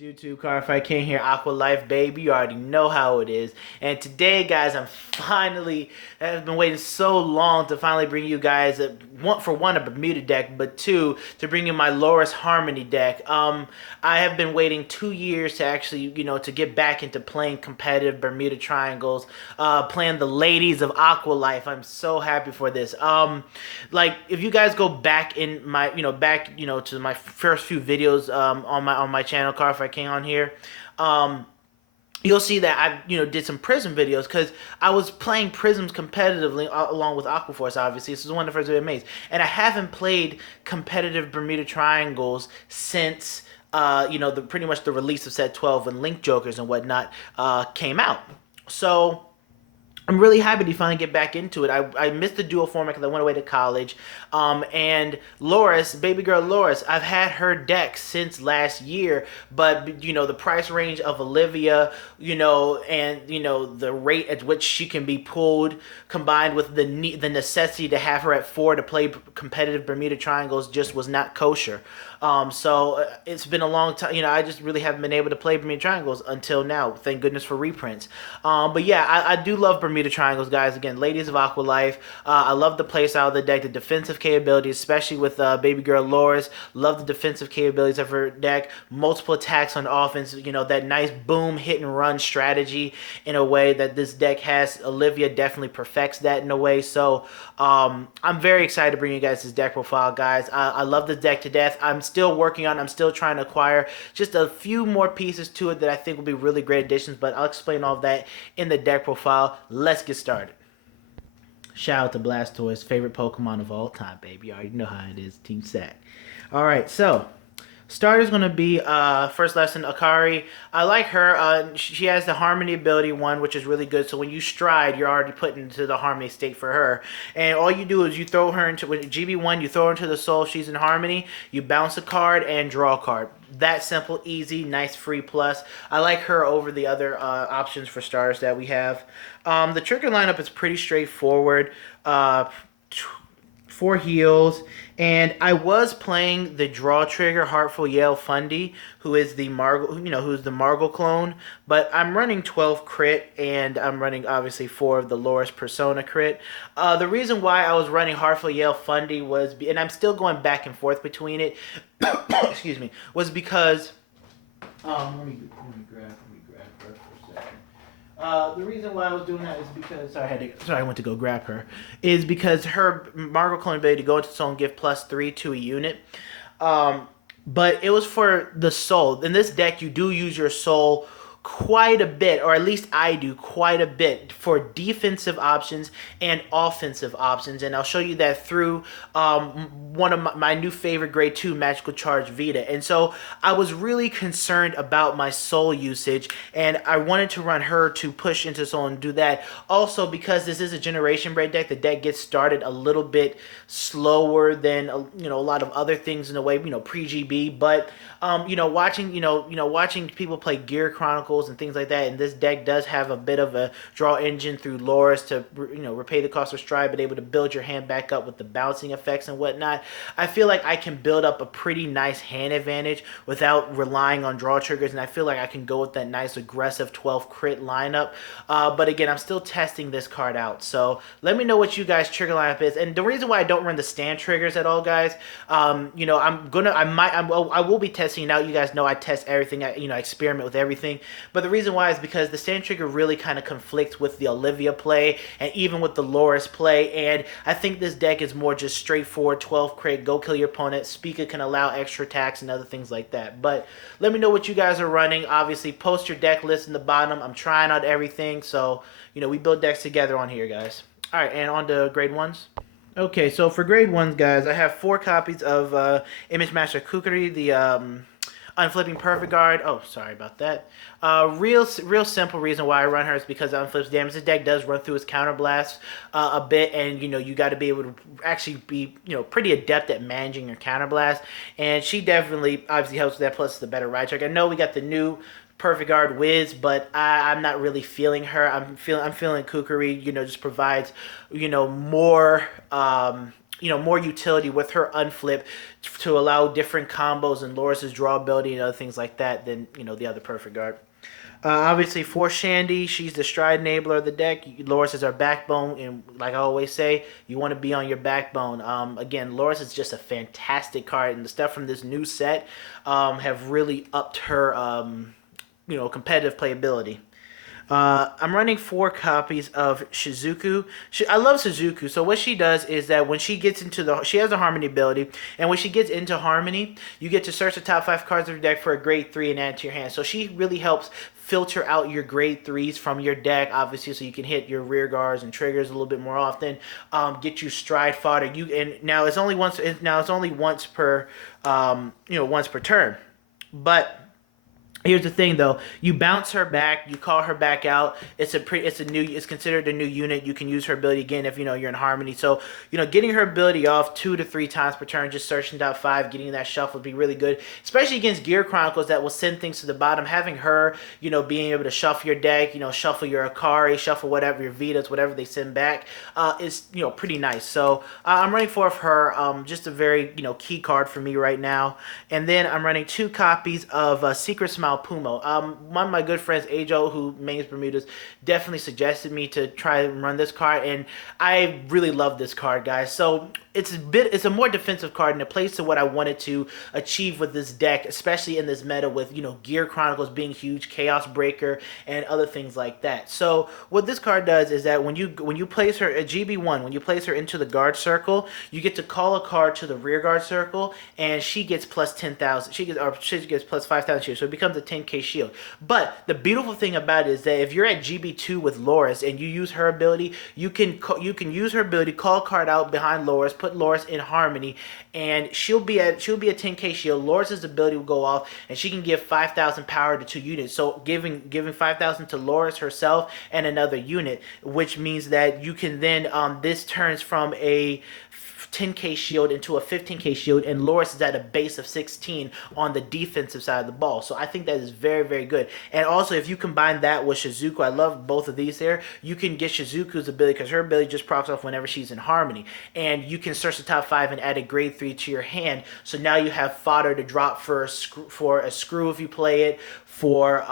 YouTube, Cardfight King here, Aqua Life Baby. You already know how it is. And today, guys, I've been waiting so long to finally bring you guys, for one, a Bermuda deck, but two, to bring you my Lauris Harmony deck. I have been waiting 2 years to actually, to get back into playing competitive Bermuda Triangles, playing the Ladies of Aqua Life. I'm so happy for this. Like, if you guys go back in my, to my first few videos, on my channel, Cardfight King on here, you'll see that I did some Prism videos because I was playing Prisms competitively along with Aquaforce. Obviously, this is one of the first videos I made, and I haven't played competitive Bermuda Triangles since pretty much the release of set 12 when Link Jokers and whatnot came out. So I'm really happy to finally get back into it. I missed the dual format because I went away to college. And Lauris, baby girl Lauris, I've had her deck since last year, but the price range of Olivia, and the rate at which she can be pulled, combined with the necessity to have her at 4 to play competitive Bermuda Triangles, just was not kosher. So it's been a long time. I just really haven't been able to play Bermuda Triangles until now. Thank goodness for reprints. But yeah, I do love Bermuda Triangles, guys. Again, Ladies of Aqua Life. I love the playstyle of the deck, the defensive capabilities, especially with baby girl Lauris. Love the defensive capabilities of her deck. Multiple attacks on offense. That nice boom, hit and run strategy in a way that this deck has. Olivia definitely perfects that in a way. So I'm very excited to bring you guys this deck profile, guys. I love this deck to death. I'm still trying to acquire just a few more pieces to it that I think will be really great additions, but I'll explain all of that in the deck profile. Let's get started. Shout out to Blastoise, favorite Pokemon of all time, baby. You already know how it is, Team Sack. All right, so starter's going to be first lesson Akari. I like her. She has the Harmony ability one, which is really good. So when you stride, you're already put into the Harmony state for her. And all you do is you throw her into, with GB1, you throw her into the Soul. She's in Harmony. You bounce a card and draw a card. That simple, easy, nice free plus. I like her over the other options for starters that we have. The trigger lineup is pretty straightforward. 4 heals, and I was playing the draw trigger Heartful Yale Fundy, who is the who's the Margle clone, but I'm running 12 crit, and I'm running obviously 4 of the Lauris Persona crit. The reason why I was running Heartful Yale Fundy was, and I'm still going back and forth between it, excuse me, was because let me grab her for a second. The reason why I was doing that is because I went to go grab her. Is because her Margot Clone ability to go into soul and give +3 to a unit. But it was for the soul. In this deck, you do use your soul quite a bit, or at least I do quite a bit, for defensive options and offensive options, and I'll show you that through one of my new favorite grade 2 magical charge Vita. And so I was really concerned about my soul usage, and I wanted to run her to push into soul and do that. Also, because this is a generation break deck, the deck gets started a little bit slower than a lot of other things in a way, pre-GB, but watching people play Gear Chronicles and things like that, and this deck does have a bit of a draw engine through Lauris to repay the cost of stride, but able to build your hand back up with the bouncing effects and whatnot. I feel like I can build up a pretty nice hand advantage without relying on draw triggers, and I feel like I can go with that nice aggressive 12 crit lineup. But again, I'm still testing this card out, so let me know what you guys trigger lineup is. And the reason why I don't run the stand triggers at all, guys, I will be testing it out. You guys know I test everything. I experiment with everything. But the reason why is because the stand trigger really kind of conflicts with the Olivia play and even with the Lauris play. And I think this deck is more just straightforward 12 crit, go kill your opponent. Speaker can allow extra attacks and other things like that. But let me know what you guys are running. Obviously, post your deck list in the bottom. I'm trying out everything. So, we build decks together on here, guys. All right, and on to grade 1s. Okay, so for grade 1s, guys, I have 4 copies of Image Master Kukuri, the Unflipping Perfect Guard. Oh, sorry about that. Real simple reason why I run her is because Unflips damage. This deck does run through its Counterblast a bit, and you got to be able to actually be pretty adept at managing your Counterblast, and she definitely obviously helps with that. Plus the better ride check. I know we got the new Perfect Guard Wiz, but I'm not really feeling her. I'm feeling Kukuri. Just provides more more utility with her unflip to allow different combos and Lauris's draw ability and other things like that than the other perfect guard. Obviously, for Shandy, she's the stride enabler of the deck. Lauris is our backbone, and like I always say, you want to be on your backbone. Again, Lauris is just a fantastic card, and the stuff from this new set have really upped her, competitive playability. I'm running 4 copies of Shizuku. I love Shizuku. So what she does is that when she gets into she has a Harmony ability, and when she gets into Harmony, you get to search the top 5 cards of your deck for a grade 3 and add to your hand. So she really helps filter out your grade 3s from your deck, obviously, so you can hit your rear guards and triggers a little bit more often. Get you stride fodder. And now it's only once. Now it's only once per, once per turn, but. Here's the thing, though. You bounce her back. You call her back out. It's considered a new unit. You can use her ability again if you're in Harmony. So getting her ability off 2 to 3 times per turn, just searching top 5, getting that shuffle would be really good, especially against Gear Chronicles that will send things to the bottom. Having her, being able to shuffle your deck, shuffle your Akari, shuffle whatever your Vitas, whatever they send back, is pretty nice. So I'm running 4 of her. Just a very key card for me right now. And then I'm running 2 copies of Secret Smile Pumo. One of my good friends, Ajo, who mains Bermudas, definitely suggested me to try and run this card, and I really love this card, guys. So it's a more defensive card, and it plays to what I wanted to achieve with this deck, especially in this meta with Gear Chronicles being huge, Chaos Breaker, and other things like that. So what this card does is that when you place her at GB1, when you place her into the guard circle, you get to call a card to the rear guard circle, and she gets plus 10,000. She gets plus 5,000 shield, so it becomes a 10k shield. But the beautiful thing about it is that if you're at GB2 with Lauris and you use her ability, you can use her ability, call a card out behind Lauris, put Lauris in Harmony, and she'll be a 10k shield. Lauris's ability will go off, and she can give 5,000 power to 2 units. So giving 5,000 to Lauris herself and another unit, which means that you can then this turns from a 10k shield into a 15k shield, and Lauris is at a base of 16 on the defensive side of the ball. So I think that is very, very good. And also, if you combine that with Shizuku, I love both of these there, you can get Shizuku's ability, because her ability just procs off whenever she's in Harmony, and you can search the top 5 and add a grade 3 to your hand. So now you have fodder to drop for a screw if you play it, for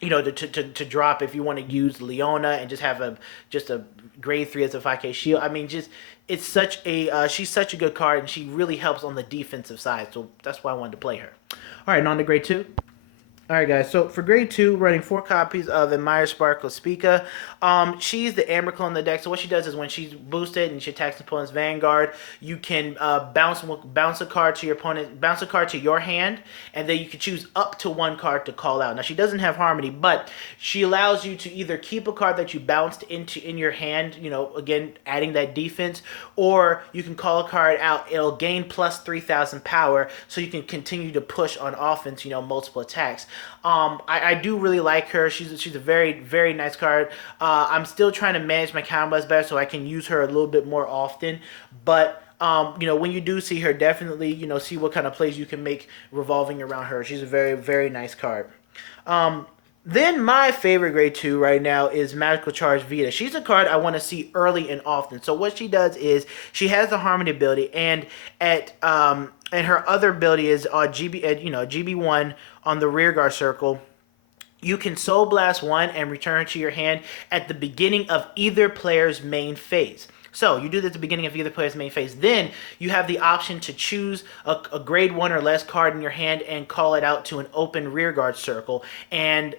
to drop if you want to use Leona and just have a grade 3 as a 5k shield. I mean, it's such a she's such a good card, and she really helps on the defensive side. So that's why I wanted to play her. All right, and on to grade 2. Alright guys, so for grade 2, running 4 copies of Admire Sparkle Spica. She's the Amber clone in the deck, so what she does is when she's boosted and she attacks the opponent's Vanguard, you can bounce a card to your opponent, bounce a card to your hand, and then you can choose up to 1 card to call out. Now she doesn't have Harmony, but she allows you to either keep a card that you bounced in your hand, again adding that defense, or you can call a card out. It'll gain plus 3,000 power, so you can continue to push on offense, multiple attacks. I do really like her. She's a very, very nice card. I'm still trying to manage my combos better so I can use her a little bit more often. But when you do see her, definitely see what kind of plays you can make revolving around her. She's a very, very nice card. Then my favorite grade 2 right now is Magical Charge Vita. She's a card I want to see early and often. So what she does is she has the Harmony ability, and and her other ability is GB1 on the rear guard circle. You can Soul Blast 1 and return to your hand at the beginning of either player's main phase. So you do this at the beginning of either player's main phase. Then you have the option to choose a grade 1 or less card in your hand and call it out to an open rear guard circle. And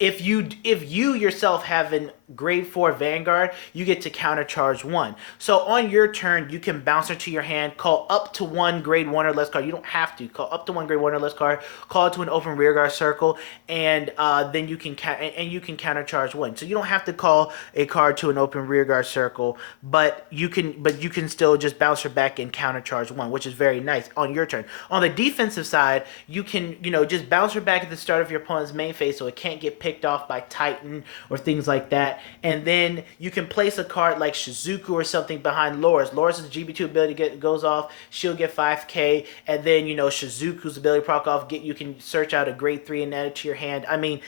if you yourself have a grade 4 Vanguard, you get to countercharge 1. So on your turn, you can bounce her to your hand, call up to 1 grade 1 or less card. You don't have to call up to 1 grade 1 or less card, call it to an open rear guard circle, and then you can countercharge 1. So you don't have to call a card to an open rear guard circle, but you can still just bounce her back and countercharge 1, which is very nice on your turn. On the defensive side, you can just bounce her back at the start of your opponent's main phase, so it can't get picked off by Titan or things like that. that, and then you can place a card like Shizuku or something behind Lauris. Lauris' GB2 ability goes off, she'll get 5k, and then, you know, Shizuku's ability proc off, you can search out a grade 3 and add it to your hand. I mean,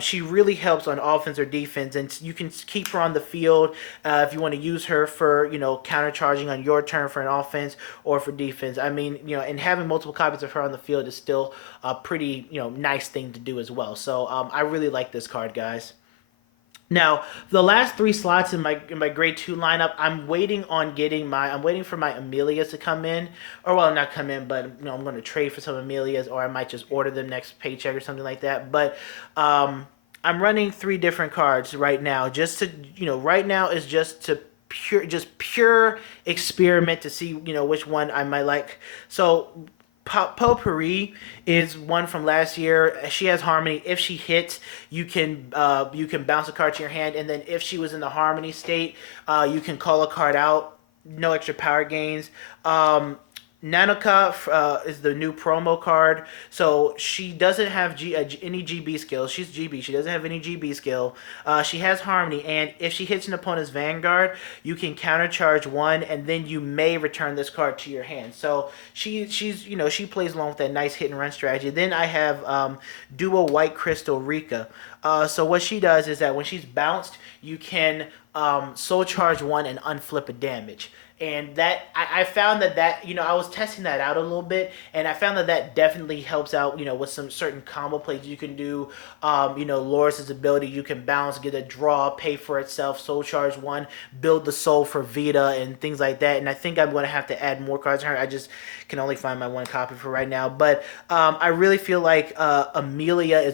she really helps on offense or defense, and you can keep her on the field if you want to use her for, you know, counter charging on your turn for an offense or for defense. I mean, you know, and having multiple copies of her on the field is still a pretty, you know, nice thing to do as well. So I really like this card, guys. Now, the last 3 slots in my grade 2 lineup, I'm waiting for my Amelias to come in, or well, not come in, but, you know, I'm going to trade for some Amelias, or I might just order them next paycheck or something like that. But I'm running 3 different cards right now, just to, you know, right now is just to pure experiment to see, you know, which one I might like. So Potpourri is one from last year. She has Harmony. If she hits, you can bounce a card to your hand, and then if she was in the Harmony state, you can call a card out. No extra power gains. Nanoka is the new promo card. So she doesn't have any GB skills. She's GB. She doesn't have any GB skill. She has Harmony, and if she hits an opponent's Vanguard, you can countercharge 1, and then you may return this card to your hand. So she's you know, she plays along with that nice hit and run strategy. Then I have Duo White Crystal Rika. So what she does is that when she's bounced, you can soul charge 1 and unflip a damage. And that I found that you know, I was testing that out a little bit, and I found that definitely helps out, you know, with some certain combo plays you can do. You know, Lauris' ability, you can bounce, get a draw, pay for itself, soul charge 1, build the soul for Vita, and things like that. And I think I'm going to have to add more cards to her. I just can only find my 1 copy for right now. But I really feel like Amelia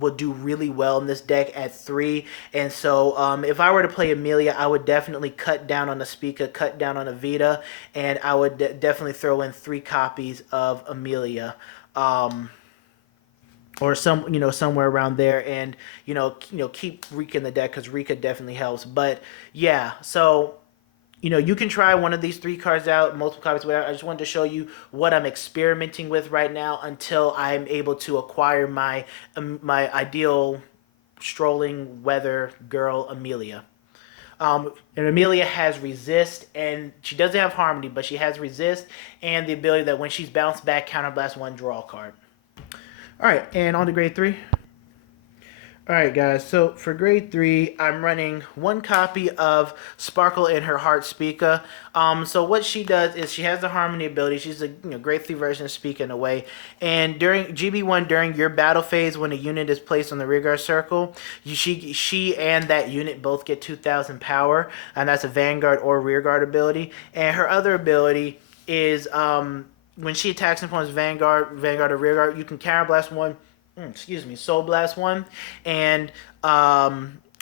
will do really well in this deck at 3. And so if I were to play Amelia, I would definitely cut down on the Spica, cut down on a Vita, and I would definitely throw in 3 copies of Amelia, or somewhere around there, and keep Rika in the deck, because Rika definitely helps. But yeah, so you can try one of these 3 cards out, multiple copies, whatever. I just wanted to show you what I'm experimenting with right now until I'm able to acquire my ideal strolling weather girl, Amelia. And Amelia has resist, and she doesn't have Harmony, but she has resist and the ability that when she's bounced back, counterblast 1, draw a card. All right, and on to grade 3. All right, guys, so for grade 3, I'm running 1 copy of Sparkle in Her Heart Spica. So what she does is she has the Harmony ability. She's a grade 3 version of Spica in a way. And during GB1, during your battle phase, when a unit is placed on the rearguard circle, she and that unit both get 2,000 power, and that's a Vanguard or rearguard ability. And her other ability is when she attacks an opponent's Vanguard or rearguard, you can counterblast 1. Soul Blast 1, and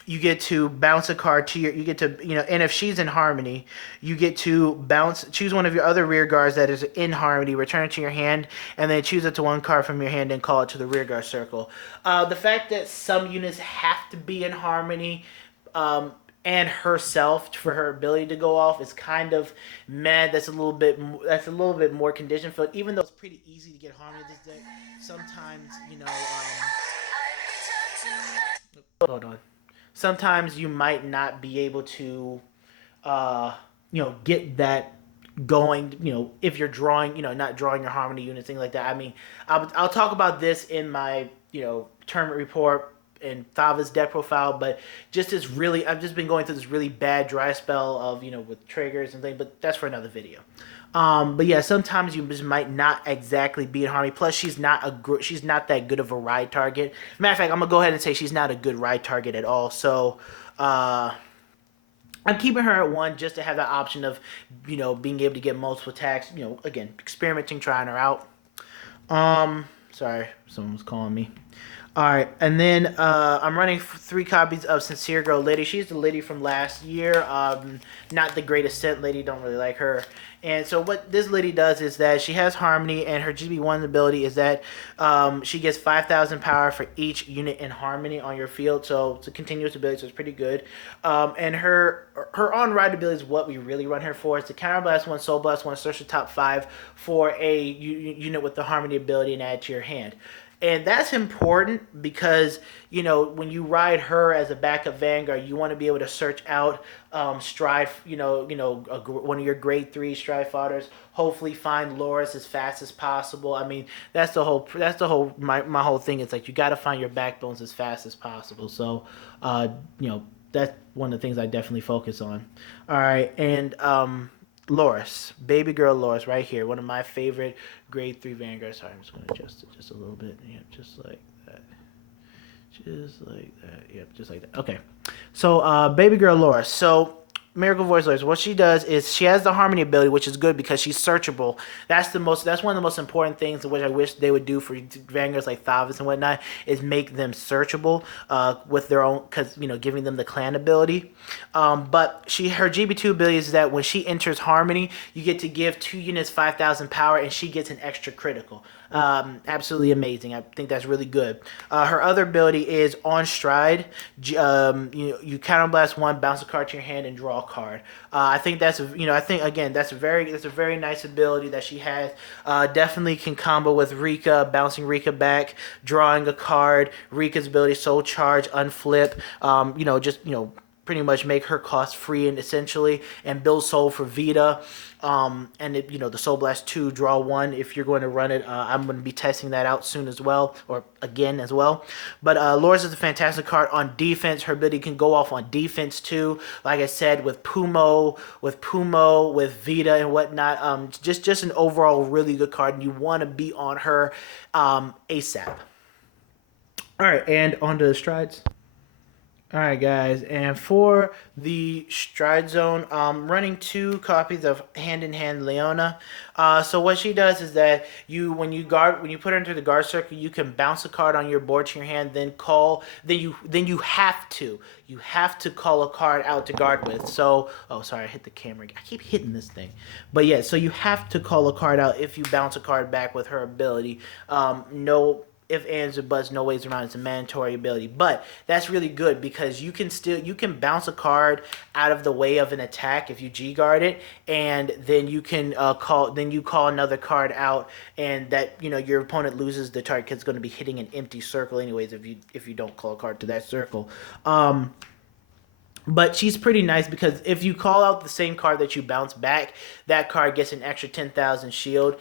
you get to bounce a card to and if she's in Harmony, you get to choose one of your other rear guards that is in Harmony, return it to your hand, and then choose it to 1 card from your hand and call it to the rear guard circle. The fact that some units have to be in Harmony, and herself for her ability to go off is kind of mad. That's a little bit more condition filled. Even though it's pretty easy to get Harmony in this deck, sometimes hold on. Sometimes you might not be able to get that going. If you're drawing, not drawing your Harmony units, things like that. I mean, I'll talk about this in my tournament report and thavas deck profile, but I've just been going through this really bad dry spell of with triggers and things, but that's for another video. But yeah, sometimes you just might not exactly be in Harmony. Plus, she's not that good of a ride target. Matter of fact, I'm gonna go ahead and say she's not a good ride target at all. So I'm keeping her at 1 just to have that option of being able to get multiple attacks. Again, experimenting, trying her out. Sorry, someone was calling me. All right, and then I'm running 3 copies of Sincere Girl Lady. She's the lady from last year. Not the greatest scent lady. Don't really like her. And so what this lady does is that she has Harmony, and her GB1 ability is that she gets 5,000 power for each unit in Harmony on your field. So it's a continuous ability, so it's pretty good. And her on-ride ability is what we really run her for. It's a Counterblast 1, Soul Blast 1, search the top 5 for a unit with the Harmony ability and add to your hand. And that's important because, you know, when you ride her as a backup Vanguard, you want to be able to search out stride, one of your grade 3 stride fighters. Hopefully find Lauris as fast as possible. I mean, my whole thing. It's like you got to find your backbones as fast as possible. So, uh, you know, that's one of the things I definitely focus on. All right, and Lauris, baby girl Lauris, right here, one of my favorite grade 3 Vanguards. Sorry, I'm just gonna adjust it just a little bit. Yeah, just like that. Just like that. Yep, just like that. Okay. So, baby girl Laura. So, Miracle Voice Laura. What she does is she has the harmony ability, which is good because she's searchable. That's one of the most important things, which I wish they would do for Vanguards like Thavas and whatnot, is make them searchable with their own, because giving them the clan ability. But her GB2 ability is that when she enters harmony, you get to give 2 units 5,000 power, and she gets an extra critical. Absolutely amazing. I think that's really good. Her other ability is on stride. You counterblast one, bounce a card to your hand, and draw a card. I think I think again that's a very nice ability that she has. Definitely can combo with Rika, bouncing Rika back, drawing a card. Rika's ability, soul charge, unflip. Pretty much make her cost free and essentially, and build soul for Vita. The Soul Blast 2 draw 1 if you're going to run it. I'm going to be testing that out soon as well, or again as well. But Lauris is a fantastic card on defense. Her ability can go off on defense too. Like I said, with Pumo, with Vita and whatnot. Just an overall really good card, and you want to be on her ASAP. All right, and on to the strides. All right, guys, and for the stride zone, running 2 copies of Hand in Hand Leona. So what she does is that when you put her into the guard circle, you can bounce a card on your board to your hand, then you have to call a card out to guard with. So, oh, sorry, I hit the camera. I keep hitting this thing, but yeah, so you have to call a card out if you bounce a card back with her ability. No if ands or buts, no ways around. It's a mandatory ability, but that's really good because you can bounce a card out of the way of an attack if you G guard it, and then you can call another card out, and that your opponent loses the target because it's going to be hitting an empty circle anyways if you don't call a card to that circle. But she's pretty nice because if you call out the same card that you bounce back, that card gets an extra 10,000 shield.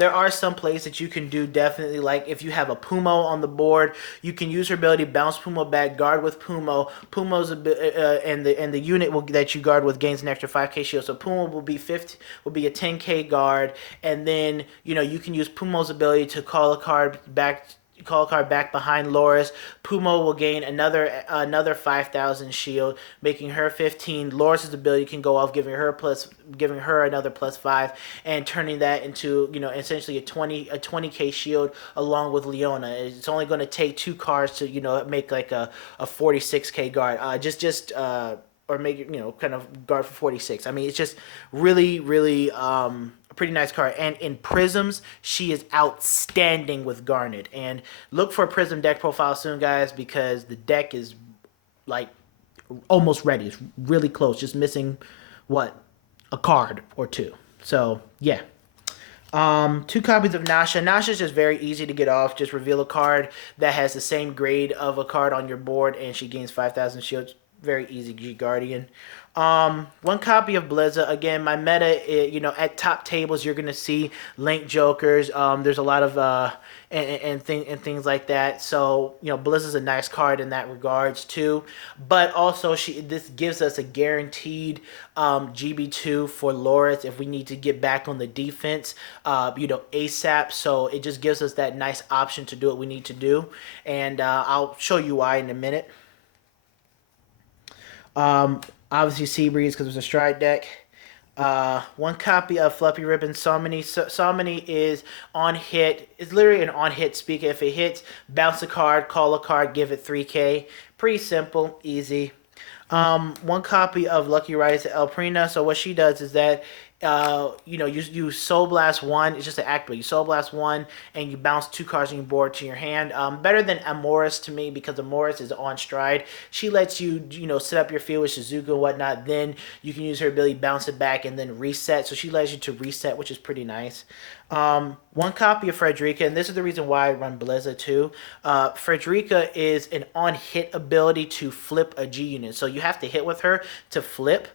There are some plays that you can do definitely, like if you have a Pumo on the board, you can use her ability, bounce Pumo back, guard with Pumo. Pumo's and the unit that you guard with gains an extra 5k shield. So Pumo will be a 10k guard, and then you can use Pumo's ability to call a card back behind Lauris. Pumo will gain another 5,000 shield, making her 15. Lauris's ability can go off, giving her another +5, and turning that into essentially a 20k shield along with Leona. It's only going to take 2 cards to make like a 46k guard. Or make it kind of guard for 46. I mean, it's just really a pretty nice card. And in Prisms, she is outstanding with Garnet. And look for a Prism deck profile soon, guys, because the deck is like almost ready. It's really close, just missing a card or 2. So yeah. 2 copies of Nasha. Nasha is just very easy to get off. Just reveal a card that has the same grade of a card on your board, and she gains 5,000 shields. Very easy G Guardian. 1 copy of Blizza. Again, my meta, at top tables, you're gonna see Link Jokers. There's a lot of things like that. So Blizza's a nice card in that regards too. But also, this gives us a guaranteed GB2 for Lauris if we need to get back on the defense, ASAP. So it just gives us that nice option to do what we need to do, and I'll show you why in a minute. Obviously Seabreeze because it was a stride deck. 1 copy of Fluffy Ribbon Salmony. Salmony is on hit. It's literally an on hit speaker. If it hits, bounce a card, call a card, give it 3k. Pretty simple, easy. 1 copy of Lucky Rise Elprina. So what she does is that you Soul Blast one. It's just an activate. You Soul Blast one, and you bounce 2 cards on your board to your hand. Better than Amoris to me because Amoris is on stride. She lets you, set up your field with Shizuka and whatnot. Then you can use her ability, bounce it back, and then reset. So she allows you to reset, which is pretty nice. One copy of Frederica, and this is the reason why I run Blizza too. Frederica is an on-hit ability to flip a G unit. So you have to hit with her to flip.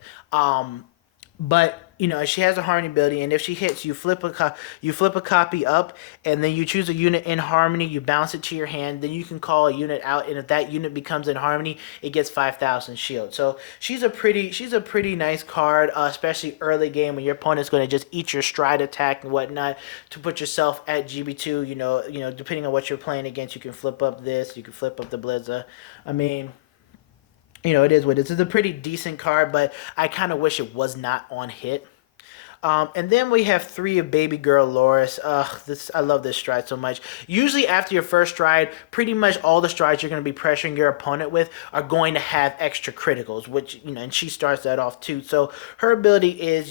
But she has a harmony ability, and if she hits, you flip a copy up, and then you choose a unit in harmony. You bounce it to your hand. Then you can call a unit out, and if that unit becomes in harmony, it gets 5,000 shield. So she's a pretty nice card, especially early game when your opponent's going to just eat your stride attack and whatnot to put yourself at GB2. Depending on what you're playing against, you can flip up this, you can flip up the Blizza. I mean, it is what it is. It's a pretty decent card, but I kind of wish it was not on hit. And then we have 3 of Baby Girl Lauris. I love this stride so much. Usually after your first stride, pretty much all the strides you're going to be pressuring your opponent with are going to have extra criticals, which, and she starts that off too. So her ability is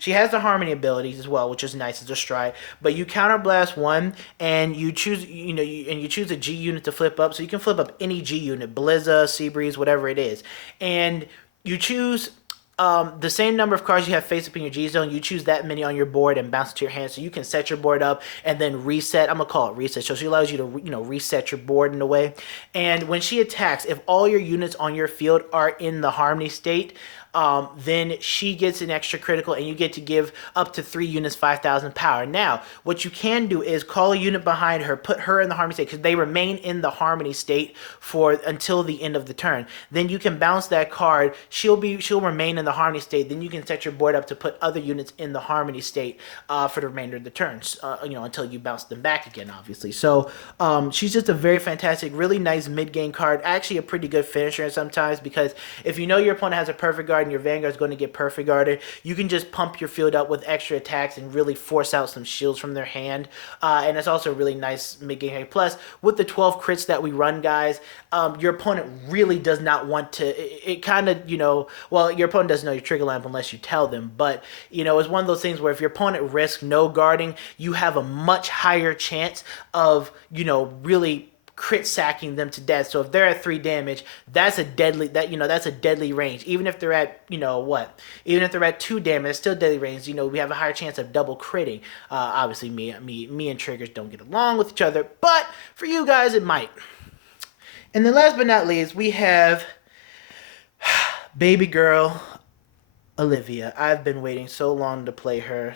she has the harmony abilities as well, which is nice as a stride, but you counterblast 1 and you choose, you choose a G unit to flip up. So you can flip up any G unit, Blizza, Seabreeze, whatever it is. And you choose the same number of cards you have face up in your G zone. You choose that many on your board and bounce it to your hand, so you can set your board up and then reset. I'm gonna call it reset. So she allows you to reset your board in a way. And when she attacks, if all your units on your field are in the harmony state, then she gets an extra critical, and you get to give up to 3 units 5,000 power. Now, what you can do is call a unit behind her, put her in the harmony state, because they remain in the harmony state until the end of the turn. Then you can bounce that card. She'll remain in the harmony state. Then you can set your board up to put other units in the harmony state for the remainder of the turns, until you bounce them back again, obviously. So she's just a very fantastic, really nice mid-game card. Actually, a pretty good finisher sometimes, because if your opponent has a perfect guard and your Vanguard is going to get perfect guarded, you can just pump your field up with extra attacks and really force out some shields from their hand. And it's also a really nice mid-game. Plus, with the 12 crits that we run, guys, your opponent really does not want to. It kind of, well, your opponent doesn't know your trigger lamp unless you tell them. But, it's one of those things where if your opponent risks no guarding, you have a much higher chance of, really crit sacking them to death. So if they're at 3 damage, that's a deadly range. Even if they're at even if they're at 2 damage, it's still deadly range. We have a higher chance of double critting. Obviously me and triggers don't get along with each other, but for you guys it might. And then last but not least, we have Baby Girl Olivia. I've been waiting so long to play her.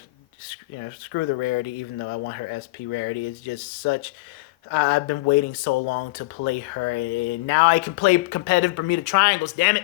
Screw the rarity, even though I want her SP rarity. It's just such. I've been waiting so long to play her, and now I can play competitive Bermuda triangles. Damn it!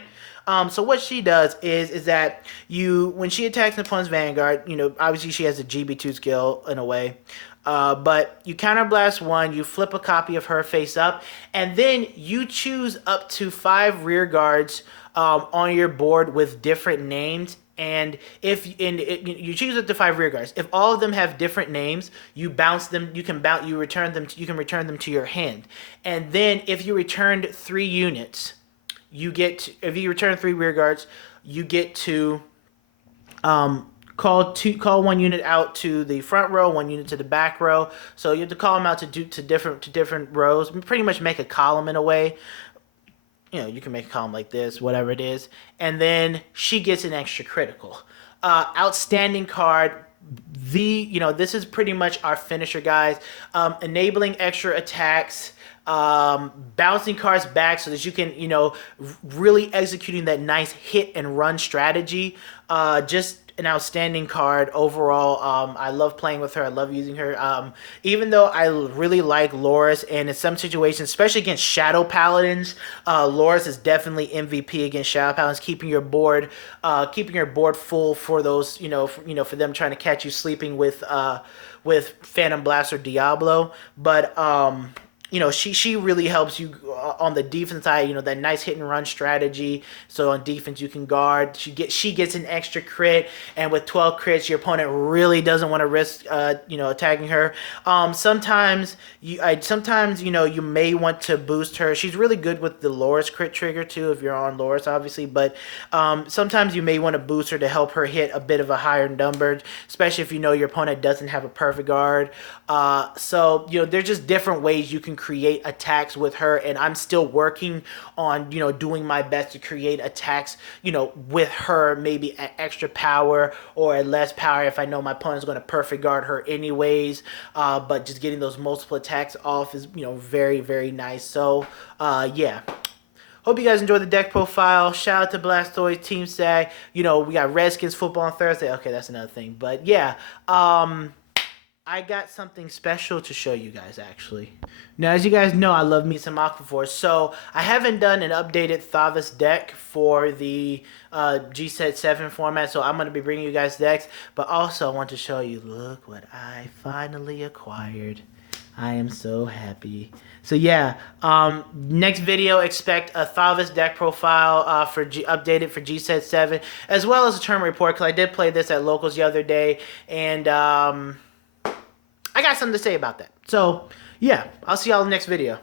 So what she does is that when she attacks an opponent's Vanguard, obviously she has a GB2 skill in a way. But you counterblast 1, you flip a copy of her face up, and then you choose up to 5 rear guards on your board with different names. And you choose up to 5 rear guards. If all of them have different names, you bounce them. You can return them to your hand. And then if you returned 3 units, if you return 3 rear guards, you get to call 1 unit out to the front row, 1 unit to the back row. So you have to call them out to different rows. Pretty much make a column in a way. You can make a column like this, whatever it is. And then she gets an extra critical. Outstanding card. This is pretty much our finisher, guys. Enabling extra attacks. Bouncing cards back so that you can, really executing that nice hit and run strategy. Just an outstanding card overall. I love playing with her. I love using her. Even though I really like Lauris, and in some situations, especially against Shadow Paladins, Lauris is definitely MVP against Shadow Paladins, keeping your board full for those, for them trying to catch you sleeping with Phantom Blast or Diablo. But she really helps you on the defense side, you know, that nice hit and run strategy. So on defense, you can guard. She gets an extra crit, and with 12 crits, your opponent really doesn't want to risk, you know, attacking her. Sometimes you know, you may want to boost her. She's really good with the Lauris crit trigger too, if you're on Lauris, obviously. But sometimes you may want to boost her to help her hit a bit of a higher number, especially if you know your opponent doesn't have a perfect guard. So, you know, there's just different ways you can create attacks with her, and I'm still working on, you know, doing my best to create attacks, you know, with her, maybe at extra power or at less power if I know my opponent's going to perfect guard her anyways. But just getting those multiple attacks off is, you know, very, very nice. So, yeah. Hope you guys enjoyed the deck profile. Shout out to Blastoise, Team Sag. You know, we got Redskins football on Thursday. Okay, that's another thing. But yeah, I got something special to show you guys, actually. Now, as you guys know, I love me some Aquaforce. So I haven't done an updated Thavas deck for the G-Set 7 format, so I'm going to be bringing you guys decks. But also, I want to show you, look what I finally acquired. I am so happy. So yeah, next video, expect a Thavas deck profile updated for G-Set 7, as well as a tournament report, because I did play this at Locals the other day, and I got something to say about that. So yeah, I'll see y'all in the next video.